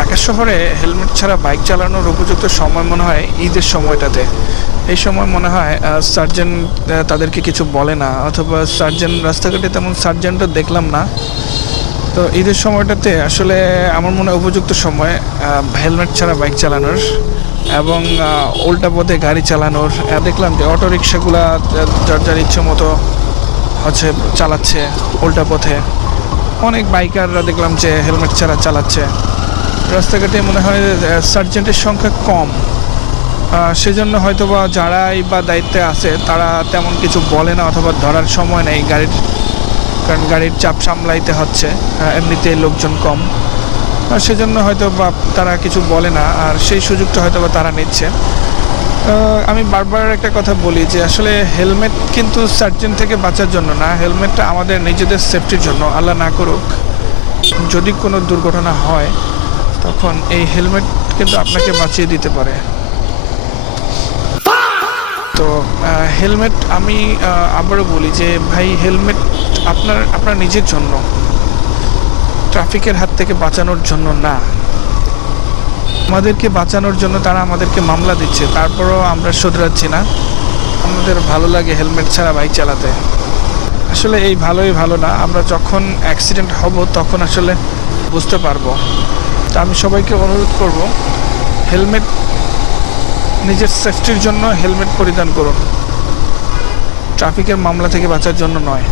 ঢাকা শহরে হেলমেট ছাড়া বাইক চালানোর উপযুক্ত সময় মনে হয় ঈদের সময়টাতে। এই সময় মনে হয় সার্জেন্ট তাদেরকে কিছু বলে না, অথবা সার্জেন্ট রাস্তাঘাটে তেমন সার্জেন্টও দেখলাম না। তো ঈদের সময়টাতে আসলে আমার মনে হয় উপযুক্ত সময় হেলমেট ছাড়া বাইক চালানোর এবং উল্টা পথে গাড়ি চালানোর। দেখলাম যে অটোরিকশাগুলা যার যার ইচ্ছে মতো হচ্ছে চালাচ্ছে উল্টা পথে। অনেক বাইকাররা দেখলাম যে হেলমেট ছাড়া চালাচ্ছে রাস্তাঘাটে। মনে হয় সার্জেন্টের সংখ্যা কম, সেজন্য হয়তো বা যারাই বা দায়িত্বে আছে তারা তেমন কিছু বলে না, অথবা ধরার সময় নেই গাড়ির, কারণ গাড়ির চাপ সামলাইতে হচ্ছে, এমনিতে লোকজন কম, সেজন্য হয়তো বা তারা কিছু বলে না, আর সেই সুযোগটা হয়তো বা তারা নিচ্ছে। আমি বারবার একটা কথা বলি যে আসলে হেলমেট কিন্তু সার্জেন্ট থেকে বাঁচার জন্য না, হেলমেটটা আমাদের নিজেদের সেফটির জন্য। আল্লাহ না করুক যদি কোনো দুর্ঘটনা হয়, তখন এই হেলমেট কিন্তু আপনাকে বাঁচিয়ে দিতে পারে। তো হেলমেট আমি আবারও বলি যে ভাই, হেলমেট আপনার নিজের জন্য, ট্রাফিকের হাত থেকে বাঁচানোর জন্য না। আমাদেরকে বাঁচানোর জন্য তারা আমাদেরকে মামলা দিচ্ছে, তারপরও আমরা শোধরাচ্ছি না। আমাদের ভালো লাগে হেলমেট ছাড়া বাইক চালাতে। আসলে এই ভালোই ভালো না, আমরা যখন অ্যাক্সিডেন্ট হব তখন আসলে বুঝতে পারবো। তা আমি সবাইকে অনুরোধ করব, হেলমেট নিজের সেফটির জন্য হেলমেট পরিধান করুন, ট্রাফিকের মামলা থেকে বাঁচার জন্য নয়।